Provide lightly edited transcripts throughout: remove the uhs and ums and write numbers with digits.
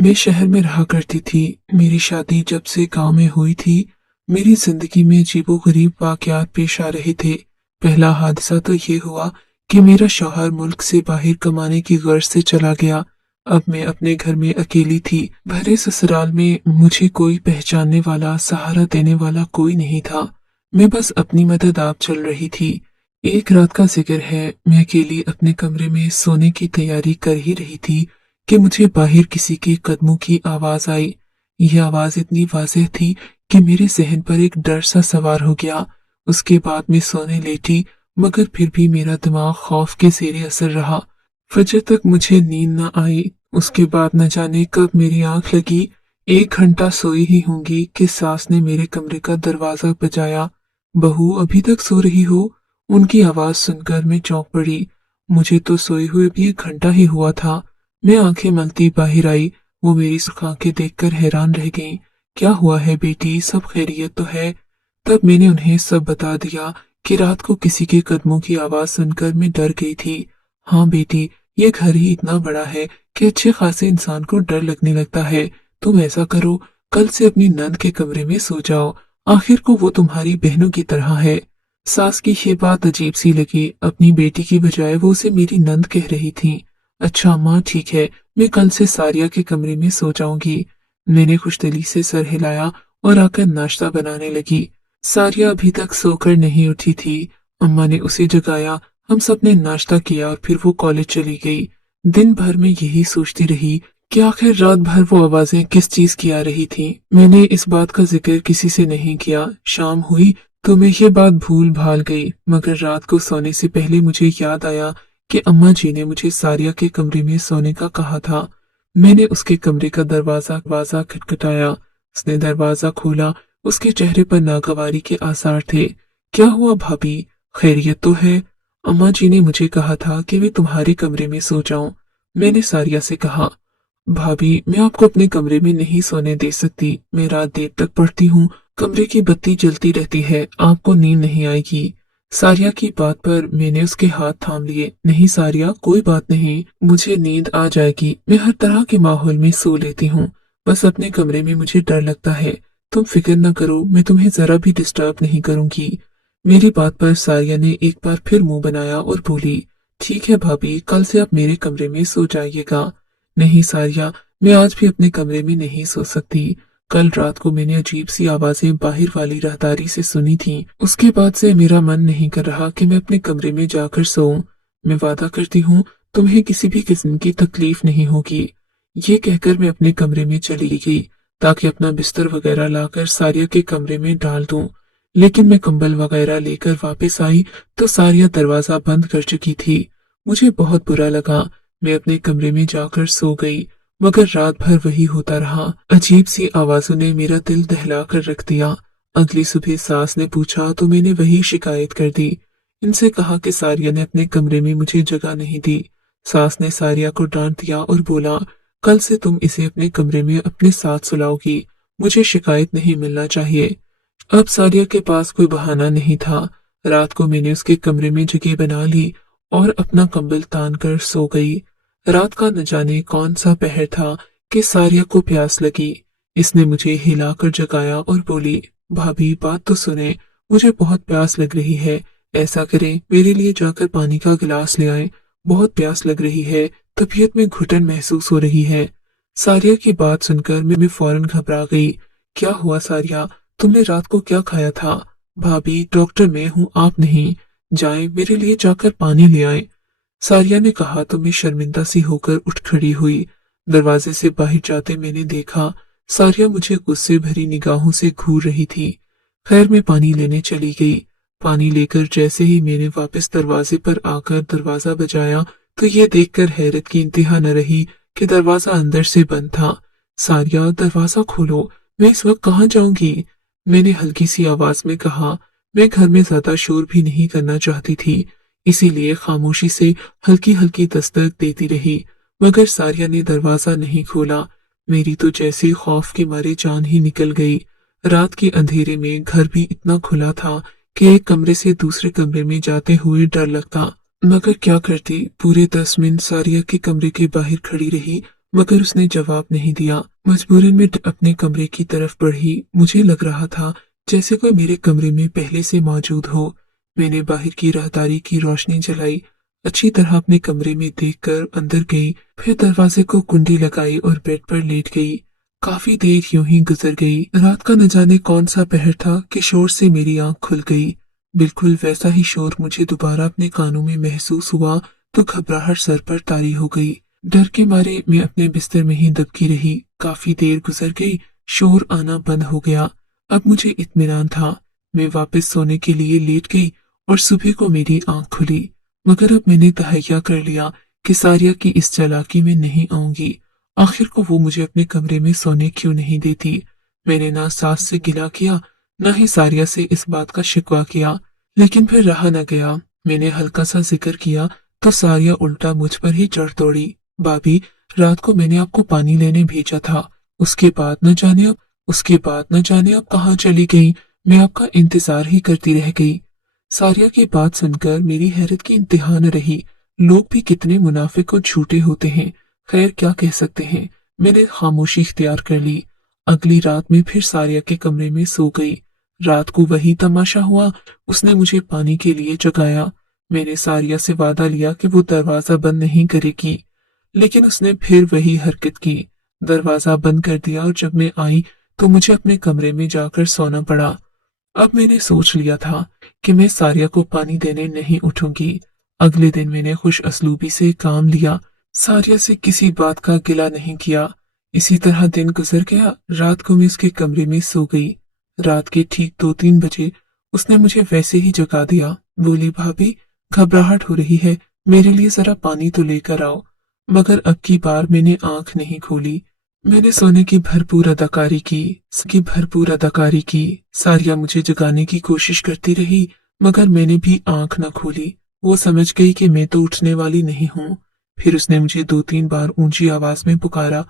मैं शहर में रहा करती थी। मेरी शादी जब से गांव में हुई थी, मेरी जिंदगी में अजीबोगरीब वाकयात पेश आ रहे थे। पहला हादसा तो ये हुआ कि मेरा शौहर मुल्क से बाहर कमाने की गर्ज से चला गया। अब मैं अपने घर में अकेली थी। भरे ससुराल में मुझे कोई पहचानने वाला, सहारा देने वाला कोई नहीं था। मैं बस अपनी मदद आप चल रही थी। एक रात का जिक्र है, मैं अकेली अपने कमरे में सोने की तैयारी कर ही रही थी कि मुझे बाहर किसी के कदमों की आवाज आई। यह आवाज इतनी वाज़ेह थी कि मेरे जहन पर एक डर सा सवार हो गया। उसके बाद मैं सोने लेटी, मगर फिर भी मेरा दिमाग खौफ के जेरे असर रहा। फजर तक मुझे नींद न आई। उसके बाद न जाने कब मेरी आंख लगी। 1 घंटा सोई ही होंगी कि सास ने मेरे कमरे का दरवाजा बजाया। बहू, अभी तक सो रही हो? उनकी आवाज सुनकर मैं चौंक पड़ी। मुझे तो सोए हुए भी 1 घंटा ही हुआ था। मैं आंखें मलती बाहर आई। वो मेरी सुर्ख आंखें देखकर हैरान रह गईं। क्या हुआ है बेटी, सब खैरियत तो है? तब मैंने उन्हें सब बता दिया कि रात को किसी के कदमों की आवाज सुनकर मैं डर गई थी। हाँ बेटी, ये घर ही इतना बड़ा है कि अच्छे खासे इंसान को डर लगने लगता है। तुम ऐसा करो, कल से अपनी नंद के कमरे में सो जाओ। आखिर को वो तुम्हारी बहनों की तरह है। सास की ये बात अजीब सी लगी। अपनी बेटी की बजाय वो उसे मेरी नंद कह रही थी। अच्छा माँ, ठीक है, मैं कल से सारिया के कमरे में सो जाऊंगी। मैंने खुशदिली से सर हिलाया और आकर नाश्ता बनाने लगी। सारिया अभी तक सोकर नहीं उठी थी। अम्मा ने उसे जगाया। हम सब ने नाश्ता किया और फिर वो कॉलेज चली गई। दिन भर में यही सोचती रही कि आखिर रात भर वो आवाजें किस चीज की आ रही थीं। मैंने इस बात का जिक्र किसी से नहीं किया। शाम हुई तो मैं ये बात भूल भाल गई, मगर रात को सोने से पहले मुझे याद आया कि अम्मा जी ने मुझे सारिया के कमरे में सोने का कहा था। मैंने उसके कमरे का दरवाजा खटखटाया। उसने दरवाजा खोला। उसके चेहरे पर नागवारी के आसार थे। क्या हुआ भाभी, खैरियत तो है? अम्मा जी ने मुझे कहा था कि मैं तुम्हारे कमरे में सो जाऊं। मैंने सारिया से कहा, भाभी मैं आपको अपने कमरे में नहीं सोने दे सकती। मैं रात देर तक पढ़ती हूँ, कमरे की बत्ती जलती रहती है, आपको नींद नहीं आएगी। सारिया की बात पर मैंने उसके हाथ थाम लिए। नहीं सारिया, कोई बात नहीं, मुझे नींद आ जाएगी। मैं हर तरह के माहौल में सो लेती हूँ। बस अपने कमरे में मुझे डर लगता है। तुम फिक्र न करो, मैं तुम्हें जरा भी डिस्टर्ब नहीं करूंगी। मेरी बात पर सारिया ने एक बार फिर मुंह बनाया और बोली, ठीक है भाभी, कल से आप मेरे कमरे में सो जाइएगा। नहीं सारिया, मैं आज भी अपने कमरे में नहीं सो सकती। कल रात को मैंने अजीब सी आवाजें बाहर वाली राहदारी से सुनी थी। उसके बाद से मेरा मन नहीं कर रहा कि मैं अपने कमरे में जाकर सोऊं। मैं वादा करती हूँ, तुम्हें किसी भी किस्म की तकलीफ नहीं होगी। ये कहकर मैं अपने कमरे में चली गई ताकि अपना बिस्तर वगैरह लाकर सारिया के कमरे में डाल दूं। लेकिन मैं कंबल वगैरह लेकर वापस आई तो सारिया दरवाजा बंद कर चुकी थी। मुझे बहुत बुरा लगा। मैं अपने कमरे में जाकर सो गई, मगर रात भर वही होता रहा। अजीब सी आवाजों ने मेरा दिल दहला कर रख दिया। अगली सुबह सास ने पूछा तो मैंने वही शिकायत कर दी। इनसे कहा कि सारिया ने अपने कमरे में मुझे जगह नहीं दी। सास ने सारिया को डांट दिया और बोला, कल से तुम इसे अपने कमरे में अपने साथ सुलाओगी। मुझे शिकायत नहीं मिलना चाहिए। अब सारिया के पास कोई बहाना नहीं था। रात को मैंने उसके कमरे में जगह बना ली और अपना कंबल तान कर सो गई। रात का न जाने कौन सा पहर था कि सारिया को प्यास लगी। इसने मुझे हिलाकर जगाया और बोली, भाभी बात तो सुने, मुझे बहुत प्यास लग रही है। ऐसा करें, मेरे लिए जाकर पानी का गिलास ले आए। बहुत प्यास लग रही है, तबीयत में घुटन महसूस हो रही है। सारिया की बात सुनकर मैं फौरन घबरा गई। क्या हुआ सारिया, तुमने रात को क्या खाया था? भाभी, डॉक्टर मैं हूँ, आप नहीं। जाएं, मेरे लिए जाकर पानी ले आए। सारिया ने कहा तो मैं शर्मिंदा सी होकर उठ खड़ी हुई। दरवाजे से बाहर जाते मैंने देखा सारिया मुझे गुस्से भरी निगाहों से घूर रही थी। खैर मैं पानी लेने चली गई। पानी लेकर जैसे ही मैंने वापस दरवाजे पर आकर दरवाजा बजाया तो ये देखकर हैरत की इंतहा न रही कि दरवाजा अंदर से बंद था। सारिया, दरवाजा खोलो, मैं इस वक्त कहाँ जाऊंगी? मैंने हल्की सी आवाज में कहा। मैं घर में ज्यादा शोर भी नहीं करना चाहती थी, इसीलिए खामोशी से हल्की हल्की दस्तक देती रही, मगर सारिया ने दरवाजा नहीं खोला। मेरी तो जैसे खौफ के मारे जान ही निकल गई। रात के अंधेरे में घर भी इतना खुला था कि एक कमरे से दूसरे कमरे में जाते हुए डर लगता, मगर क्या करती। पूरे 10 मिनट सारिया के कमरे के बाहर खड़ी रही, मगर उसने जवाब नहीं दिया। मजबूरन में अपने कमरे की तरफ बढ़ी। मुझे लग रहा था जैसे कोई मेरे कमरे में पहले से मौजूद हो। मैंने बाहर की राहदारी की रोशनी जलाई, अच्छी तरह अपने कमरे में देखकर अंदर गई, फिर दरवाजे को कुंडी लगाई और बेड पर लेट गई। काफी देर यूं ही गुजर गई। रात का न जाने कौन सा पहर था कि शोर से मेरी आंख खुल गई। बिल्कुल वैसा ही शोर मुझे दोबारा अपने कानों में महसूस हुआ तो घबराहट सर पर तारी हो गई। डर के मारे मैं अपने बिस्तर में ही दबकी रही। काफी देर गुजर गई, शोर आना बंद हो गया। अब मुझे इत्मीनान था। मैं वापस सोने के लिए लेट गई और सुबह को मेरी आंख खुली। मगर अब मैंने तहैया कर लिया कि सारिया की इस चालाकी में नहीं आऊंगी। आखिर को वो मुझे अपने कमरे में सोने क्यों नहीं देती। मैंने ना सास से गिला किया, ना ही सारिया से इस बात का शिकवा किया। लेकिन फिर रहा न गया। मैंने हल्का सा जिक्र किया तो सारिया उल्टा मुझ पर ही चढ़ दौड़ी। भाभी, रात को मैंने आपको पानी लेने भेजा था, उसके बाद न जाने अब कहाँ चली गई। मैं आपका इंतजार ही करती रह गई। सारिया की बात सुनकर मेरी हैरत की इंतहा न रही। लोग भी कितने मुनाफिक और झूठे होते हैं। खैर क्या कह सकते हैं। मैंने खामोशी इख्तियार कर ली। अगली रात में फिर सारिया के कमरे में सो गई। रात को वही तमाशा हुआ। उसने मुझे पानी के लिए जगाया। मैंने सारिया से वादा लिया कि वो दरवाजा बंद नहीं करेगी, लेकिन उसने फिर वही हरकत की। दरवाजा बंद कर दिया और जब मैं आई तो मुझे अपने कमरे में जाकर सोना पड़ा। अब मैंने सोच लिया था कि मैं सारिया को पानी देने नहीं उठूंगी। अगले दिन मैंने खुश असलूबी से काम लिया। सारिया से किसी बात का गिला नहीं किया। इसी तरह दिन गुजर गया। रात को मैं उसके कमरे में सो गई। रात के ठीक 2-3 बजे उसने मुझे वैसे ही जगा दिया। बोली, भाभी, घबराहट हो रही है, मेरे लिए जरा पानी तो लेकर आओ। मगर अब की बार मैंने आंख नहीं खोली। मैंने सोने की भरपूर अदाकारी की। सारिया मुझे जगाने की कोशिश करती रही, मगर मैंने भी आंख न खोली। वो समझ गई कि मैं तो उठने वाली नहीं हूँ। फिर उसने मुझे 2-3 बार ऊंची आवाज में पुकारा।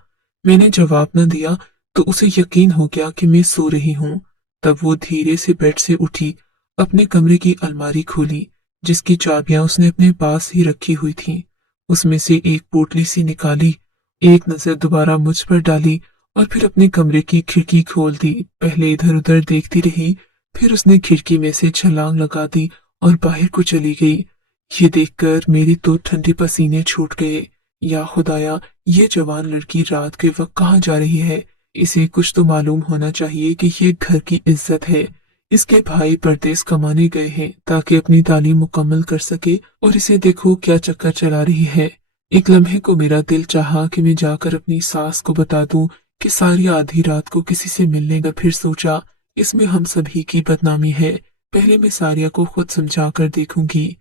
मैंने जवाब न दिया तो उसे यकीन हो गया कि मैं सो रही हूँ। तब वो धीरे से बेड से उठी, अपने कमरे की अलमारी खोली, जिसकी चाबियां उसने अपने पास ही रखी हुई थीं। उसमें से एक पोटली सी निकाली, एक नजर दोबारा मुझ पर डाली और फिर अपने कमरे की खिड़की खोल दी। पहले इधर उधर देखती रही, फिर उसने खिड़की में से छलांग लगा दी और बाहर को चली गई। ये देखकर मेरी तो ठंडे पसीने छूट गए। या खुदाया, ये जवान लड़की रात के वक्त कहाँ जा रही है। इसे कुछ तो मालूम होना चाहिए कि ये घर की इज्जत है। इसके भाई परदेस कमाने गए हैं ताकि अपनी तालीम मुकम्मल कर सके, और इसे देखो क्या चक्कर चला रही है। एक लम्हे को मेरा दिल चाहा कि मैं जाकर अपनी सास को बता दूं कि सारी आधी रात को किसी से मिलने का। फिर सोचा इसमें हम सभी की बदनामी है। पहले मैं सारिया को खुद समझा कर देखूंगी।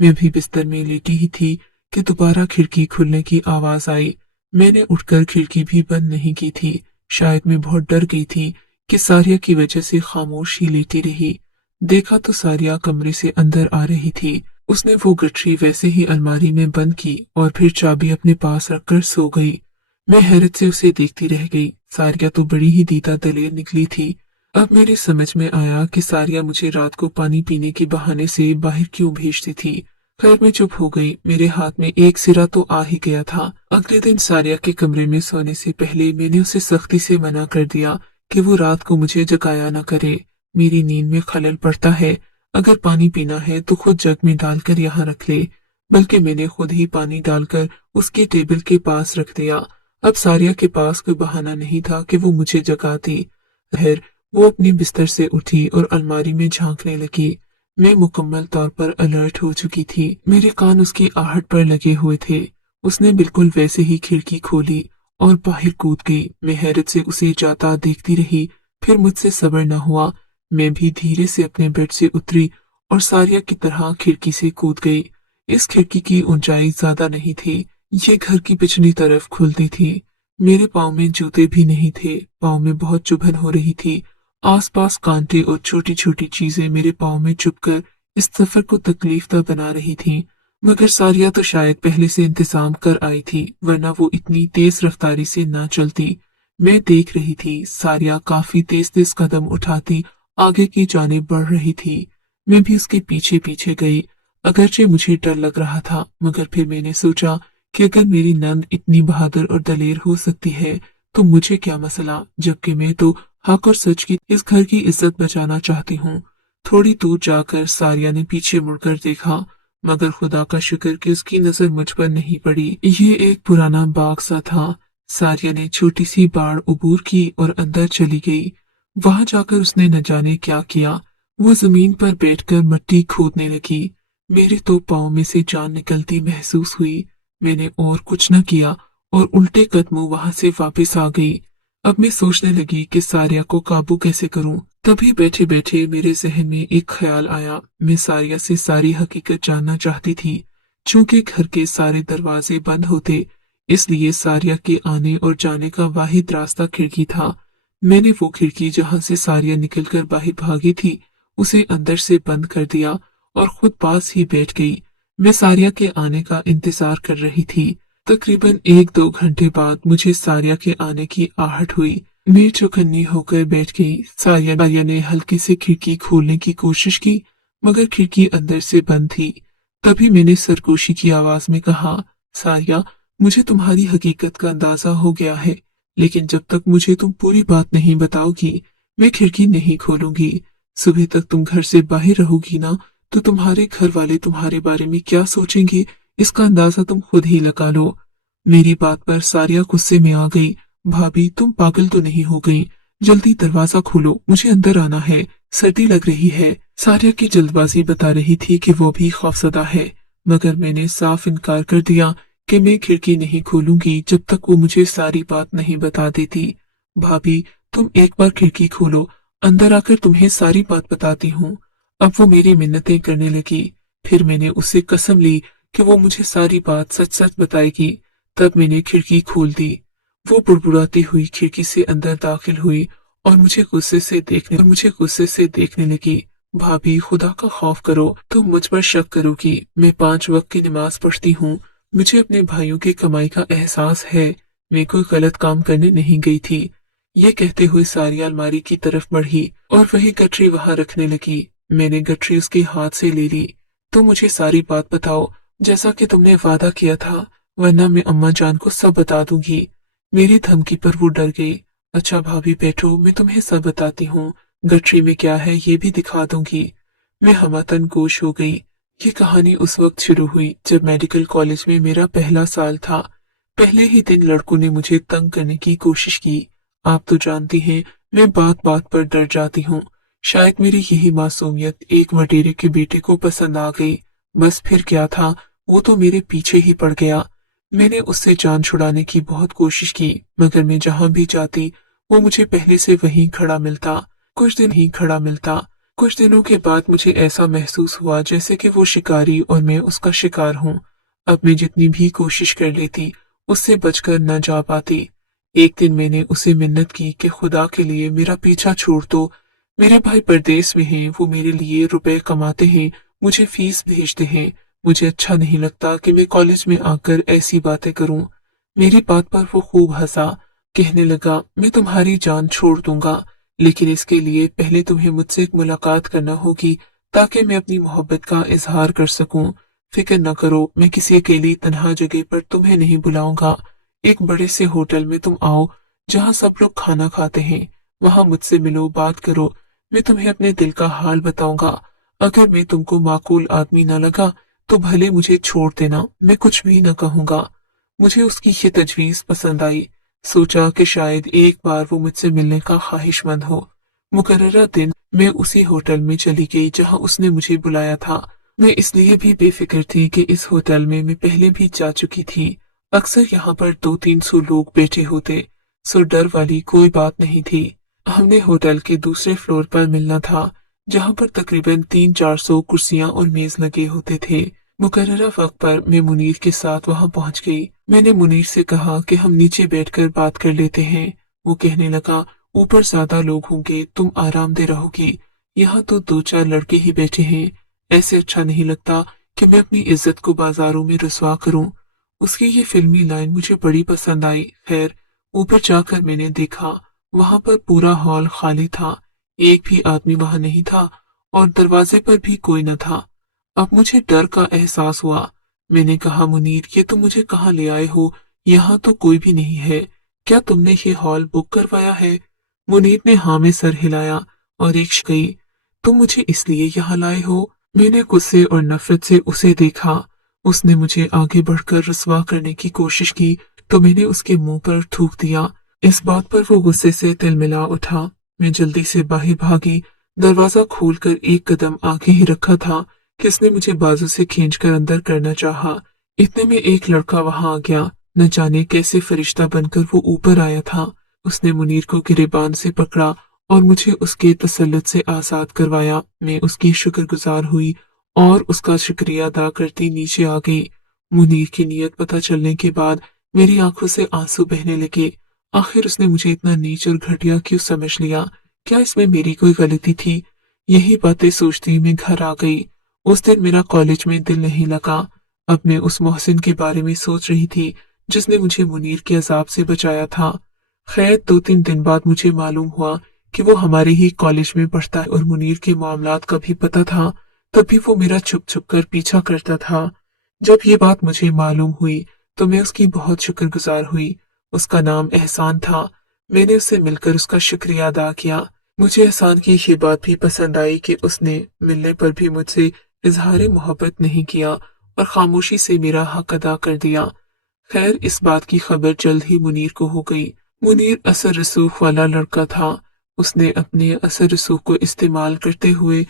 मैं भी बिस्तर में लेटी ही थी कि दोबारा खिड़की खुलने की आवाज आई। मैंने उठकर खिड़की भी बंद नहीं की थी। शायद मैं बहुत डर गई थी कि सारिया की वजह से खामोश ही लेटी रही। देखा तो सारिया कमरे से अंदर आ रही थी। उसने वो गठरी वैसे ही अलमारी में बंद की और फिर चाबी अपने पास रखकर सो गई। मैं हैरत से उसे देखती रह गई। सारिया तो बड़ी ही दीदा दलेर निकली थी। अब मेरी समझ में आया कि सारिया मुझे रात को पानी पीने के बहाने से बाहर क्यों भेजती थी। खैर मैं चुप हो गई। मेरे हाथ में एक सिरा तो आ ही गया था। अगले दिन सारिया के कमरे में सोने से पहले मैंने उसे सख्ती से मना कर दिया कि वो रात को मुझे जगाया न करे। मेरी नींद में खलल पड़ता है। अगर पानी पीना है तो खुद जग में डालकर यहाँ रख ले। बल्कि मैंने खुद ही पानी डालकर उसके टेबल के पास रख दिया। अब सारिया के पास कोई बहाना नहीं था कि वो मुझे जगाती। फिर वो अपनी बिस्तर से उठी और अलमारी में झांकने लगी। मैं मुकम्मल तौर पर अलर्ट हो चुकी थी। मेरे कान उसकी आहट पर लगे हुए थे। उसने बिल्कुल वैसे ही खिड़की खोली और बाहर कूद गई। मैं हैरत से उसे जाता देखती रही। फिर मुझसे सब्र न हुआ। मैं भी धीरे से अपने बेड से उतरी और सारिया की तरह खिड़की से कूद गई। इस खिड़की की ऊंचाई ज्यादा नहीं थी। ये घर की पिछली तरफ खुलती थी। मेरे पाँव में जूते भी नहीं थे। पाँव में बहुत चुभन हो रही थी। आसपास कांटे और छोटी छोटी चीजें मेरे पाँव में चुभकर इस सफर को तकलीफदा बना रही थीं। मगर सारिया तो शायद पहले से इंतजाम कर आई थी, वरना वो इतनी तेज रफ्तारी से ना चलती। मैं देख रही थी सारिया काफी तेज तेज कदम उठाती आगे की जानिब बढ़ रही थी। मैं भी उसके पीछे पीछे गई। अगरचे मुझे डर लग रहा था, मगर फिर मैंने सोचा कि अगर मेरी नंद इतनी बहादुर और दलेर हो सकती है तो मुझे क्या मसला, जबकि मैं तो हक और सच की इस घर की इज्जत बचाना चाहती हूँ। थोड़ी दूर जाकर सारिया ने पीछे मुड़कर देखा, मगर खुदा का शुक्र कि उसकी नजर मुझ पर नहीं पड़ी। ये एक पुराना बाग सा था। सारिया ने छोटी सी बाड़ उबूर की और अंदर चली गई। वहां जाकर उसने न जाने क्या किया। वो जमीन पर बैठकर मिट्टी खोदने लगी। मेरे तो पाँव में से जान निकलती महसूस हुई। मैंने और कुछ न किया और उल्टे कदमों वहां से वापस आ गई। अब मैं सोचने लगी कि सारिया को काबू कैसे करूं। तभी बैठे बैठे मेरे जहन में एक ख्याल आया। मैं सारिया से सारी हकीकत जानना चाहती थी। चूंकि घर के सारे दरवाजे बंद होते, इसलिए सारिया के आने और जाने का वाहिद रास्ता खिड़की था। मैंने वो खिड़की जहां से सारिया निकलकर बाहर भागी थी, उसे अंदर से बंद कर दिया और खुद पास ही बैठ गई। मैं सारिया के आने का इंतजार कर रही थी। तकरीबन 1-2 घंटे बाद मुझे सारिया के आने की आहट हुई। मैं चौकन्नी होकर बैठ गई। सारिया ने हल्की से खिड़की खोलने की कोशिश की, मगर खिड़की अंदर से बंद थी। तभी मैंने सरगोशी की आवाज में कहा, सारिया, मुझे तुम्हारी हकीकत का अंदाजा हो गया है, लेकिन जब तक मुझे तुम पूरी बात नहीं बताओगी, मैं खिड़की नहीं खोलूंगी। सुबह तक तुम घर से बाहर रहोगी ना, तो तुम्हारे घर वाले तुम्हारे बारे में क्या सोचेंगे, इसका अंदाजा तुम खुद ही लगा लो। मेरी बात पर सारिया गुस्से में आ गई। भाभी, तुम पागल तो नहीं हो गई? जल्दी दरवाजा खोलो, मुझे अंदर आना है, सर्दी लग रही है। सारिया की जल्दबाजी बता रही थी कि वो भी खौफजदा है, मगर मैंने साफ इनकार कर दिया कि मैं खिड़की नहीं खोलूंगी जब तक वो मुझे सारी बात नहीं बता देती। भाभी, तुम एक बार खिड़की खोलो, अंदर आकर तुम्हें सारी बात बताती हूँ। अब वो मेरी मिन्नतें करने लगी। फिर मैंने उससे कसम ली कि वो मुझे सारी बात सच सच बताएगी। तब मैंने खिड़की खोल दी। वो बुड़बुड़ाती हुई खिड़की से अंदर दाखिल हुई और मुझे गुस्से से देखने लगी। भाभी, खुदा का खौफ करो, तुम मुझ पर शक करोगी। मैं 5 वक्त की नमाज पढ़ती हूँ। मुझे अपने भाइयों की कमाई का एहसास है। मैं कोई गलत काम करने नहीं गई थी। ये कहते हुए सारिया अलमारी की तरफ बढ़ी और वही गठरी वहां रखने लगी। मैंने गठरी उसके हाथ से ले ली। तो मुझे सारी बात बताओ, जैसा कि तुमने वादा किया था, वरना मैं अम्मा जान को सब बता दूंगी। मेरी धमकी पर वो डर गई। अच्छा भाभी बैठो, मैं तुम्हें सब बताती हूँ। गठरी में क्या है ये भी दिखा दूंगी। मैं हमातन गोश हो गई। ये कहानी उस वक्त शुरू हुई जब मेडिकल कॉलेज में मेरा पहला साल था। पहले ही दिन लड़कों ने मुझे तंग करने की कोशिश की। आप तो जानती हैं, मैं बात बात पर डर जाती हूँ। शायद मेरी यही मासूमियत एक वडेरे के बेटे को पसंद आ गई। बस फिर क्या था, वो तो मेरे पीछे ही पड़ गया। मैंने उससे जान छुड़ाने की बहुत कोशिश की, मगर मैं जहां भी जाती वो मुझे पहले से वहीं खड़ा मिलता। कुछ दिनों के बाद मुझे ऐसा महसूस हुआ जैसे कि वो शिकारी और मैं उसका शिकार हूँ। अब मैं जितनी भी कोशिश कर लेती, उससे बचकर न जा पाती। एक दिन मैंने उसे मिन्नत की कि खुदा के लिए मेरा पीछा छोड़ दो। मेरे भाई परदेश में हैं, वो मेरे लिए रुपए कमाते हैं, मुझे फीस भेजते हैं। मुझे अच्छा नहीं लगता कि मैं कॉलेज में आकर ऐसी बातें करूं। मेरी बात पर वो खूब हंसा। कहने लगा, मैं तुम्हारी जान छोड़ दूंगा, लेकिन इसके लिए पहले तुम्हें मुझसे एक मुलाकात करना होगी, ताकि मैं अपनी मोहब्बत का इजहार कर सकूं। फिक्र न करो, मैं किसी अकेली तन्हा जगह पर तुम्हें नहीं बुलाऊंगा। एक बड़े से होटल में तुम आओ, जहां सब लोग खाना खाते हैं। वहां मुझसे मिलो, बात करो। मैं तुम्हें अपने दिल का हाल बताऊंगा। अगर मैं तुमको माकूल आदमी न लगा तो भले मुझे छोड़ देना, मैं कुछ भी न कहूंगा। मुझे उसकी ये तजवीज पसंद आई। सोचा कि शायद एक बार वो मुझसे मिलने का ख्वाहिशमंद हो। मुकर्ररा दिन मैं उसी होटल में चली गई जहां उसने मुझे बुलाया था। मैं इसलिए भी बेफिक्र थी कि इस होटल में मैं पहले भी जा चुकी थी। अक्सर यहाँ पर 200-300 लोग बैठे होते, सो डर वाली कोई बात नहीं थी। हमने होटल के दूसरे फ्लोर पर मिलना था, जहाँ पर तकरीबन 300-400 कुर्सियां और मेज लगे होते थे। मुकर्ररा वक्त पर मैं मुनीर के साथ वहां पहुंच गई। मैंने मुनीर से कहा कि हम नीचे बैठकर बात कर लेते हैं। वो कहने लगा, ऊपर ज्यादा लोग होंगे, तुम आरामदेह रहोगी। यहाँ तो 2-4 लड़के ही बैठे हैं। ऐसे अच्छा नहीं लगता कि मैं अपनी इज्जत को बाजारों में रुसवा करूं। उसकी ये फिल्मी लाइन मुझे बड़ी पसंद आई। खैर, ऊपर जाकर मैंने देखा, वहां पर पूरा हॉल खाली था। एक भी आदमी वहां नहीं था और दरवाजे पर भी कोई न था। अब मुझे डर का एहसास हुआ। मैंने कहा, मुनीर, ये तुम मुझे कहाँ ले आए हो? यहाँ तो कोई भी नहीं है। क्या तुमने ये हॉल बुक करवाया है? मुनीर ने हाँ में सर हिलाया और एक गई। तुम मुझे इसलिए यहाँ लाए हो? मैंने गुस्से और नफरत से उसे देखा। उसने मुझे आगे बढ़कर रुसवा करने की कोशिश की तो मैंने उसके मुंह पर थूक दिया। इस बात पर वो गुस्से से तिलमिला उठा। मैं जल्दी से बाहर भागी। दरवाजा खोलकर एक कदम आगे ही रखा था कि उसने मुझे बाजू से खींचकर अंदर करना चाहा। इतने में एक लड़का वहां आ गया। न जाने कैसे फरिश्ता बनकर वो ऊपर आया था। उसने मुनीर को गिरेबान से पकड़ा और मुझे उसके तसल्लुत से आजाद करवाया। मैं उसकी शुक्रगुजार हुई और उसका शुक्रिया अदा करती नीचे आ गई। मुनीर की नीयत पता चलने के बाद मेरी आंखों से आंसू बहने लगे। आखिर उसने मुझे इतना नीच और घटिया क्यों समझ लिया? क्या इसमें मेरी कोई गलती थी? यही बातें सोचती मैं घर आ गई। उस दिन मेरा कॉलेज में दिल नहीं लगा। अब मैं उस मोहसिन के बारे में सोच रही थी जिसने मुझे मुनीर के अजाब से बचाया था। खैर 2-3 दिन बाद मुझे मालूम हुआ कि वो हमारे ही कॉलेज में पढ़ता है और मुनीर के मामलात का भी पता था। तभी वो मेरा छुप छुप कर पीछा करता था। जब ये बात मुझे मालूम हुई तो मैं उसकी बहुत शुक्रगुजार हुई। उसका नाम एहसान था। मैंने उससे मिलकर उसका शुक्रिया अदा किया। मुझे एहसान की ये बात भी पसंद आई कि उसने मिलने पर भी मुझसे इजहार मोहब्बत नहीं किया और खामोशी से मेरा हक अदा कर दिया। खैर इस बात की खबर जल्द ही मुनीर को हो गई। मुनीर असर रसूख वाला लड़का था। उसने अपने असर रसूख को इस्तेमाल करते हुए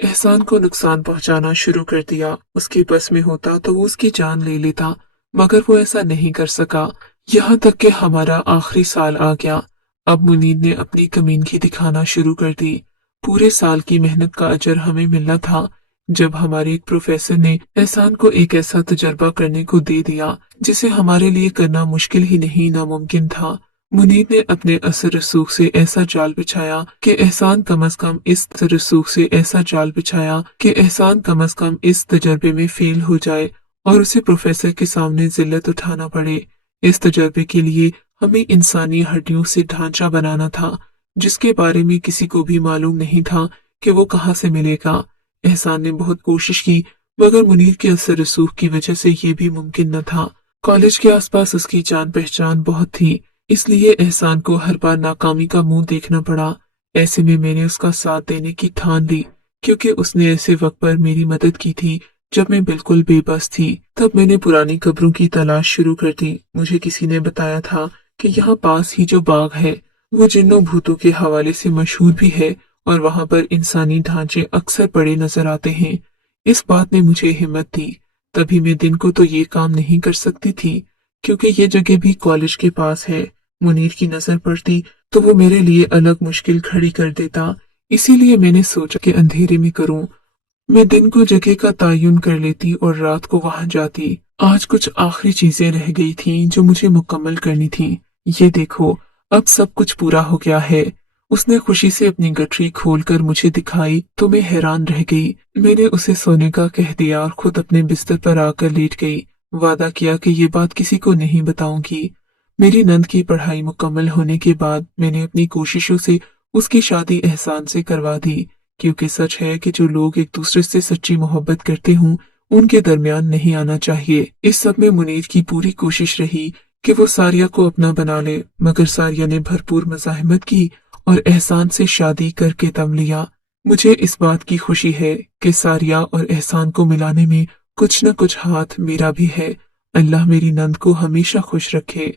एहसान को नुकसान पहुंचाना शुरू कर दिया। उसके बस में होता तो वो उसकी जान ले लेता, मगर वो ऐसा नहीं कर सका। यहाँ तक कि हमारा आखिरी साल आ गया। अब मुनीर ने अपनी कमीनगी दिखाना शुरू कर दी। पूरे साल की मेहनत का अजर हमें मिलना था। जब हमारे एक प्रोफेसर ने एहसान को एक ऐसा तजर्बा करने को दे दिया जिसे हमारे लिए करना मुश्किल ही नहीं नामुमकिन था। मुनीर ने अपने असर रसूख से ऐसा जाल बिछाया कि एहसान कम अज कम इस रसूख से ऐसा जाल बिछाया कि एहसान कम अज कम इस तजर्बे में फेल हो जाए और उसे प्रोफेसर के सामने जिल्लत उठाना पड़े। इस तजर्बे के लिए हमें इंसानी हड्डियों से ढांचा बनाना था जिसके बारे में किसी को भी मालूम नहीं था कि वो कहाँ से मिलेगा। एहसान ने बहुत कोशिश की मगर मुनीर के असर रसूख की वजह से ये भी मुमकिन न था। कॉलेज के आसपास उसकी जान पहचान बहुत थी, इसलिए एहसान को हर बार नाकामी का मुंह देखना पड़ा। ऐसे में मैंने उसका साथ देने की ठान ली क्योंकि उसने ऐसे वक्त पर मेरी मदद की थी जब मैं बिल्कुल बेबस थी। तब मैंने पुरानी कब्रों की तलाश शुरू कर दी। मुझे किसी ने बताया था कि यहाँ पास ही जो बाग है वो जिन्नों भूतों के हवाले से मशहूर भी है और वहां पर इंसानी ढांचे अक्सर पड़े नजर आते हैं। इस बात ने मुझे हिम्मत दी। तभी मैं दिन को तो ये काम नहीं कर सकती थी क्योंकि ये जगह भी कॉलेज के पास है। मुनीर की नजर पड़ती तो वो मेरे लिए अलग मुश्किल खड़ी कर देता। इसीलिए मैंने सोचा कि अंधेरे में करूं। मैं दिन को जगह का तयन कर लेती और रात को वहां जाती। आज कुछ आखिरी चीजें रह गई थीं जो मुझे मुकम्मल करनी थीं। ये देखो, अब सब कुछ पूरा हो गया है। उसने खुशी से अपनी गठरी खोलकर मुझे दिखाई तो मैं हैरान रह गई। मैंने उसे सोने का कह दिया और खुद अपने बिस्तर पर आकर लेट गई। वादा किया कि ये बात किसी को नहीं बताऊंगी। मेरी नंद की पढ़ाई मुकम्मल होने के बाद मैंने अपनी कोशिशों से उसकी शादी एहसान से करवा दी क्योंकि सच है कि जो लोग एक दूसरे से सच्ची मोहब्बत करते हों उनके दरमियान नहीं आना चाहिए। इस सब में मुनीर की पूरी कोशिश रही कि वो सारिया को अपना बना ले, मगर सारिया ने भरपूर मज़ाहिमत की और एहसान से शादी करके दम लिया। मुझे इस बात की खुशी है कि सारिया और एहसान को मिलाने में कुछ न कुछ हाथ मेरा भी है। अल्लाह मेरी नंद को हमेशा खुश रखे।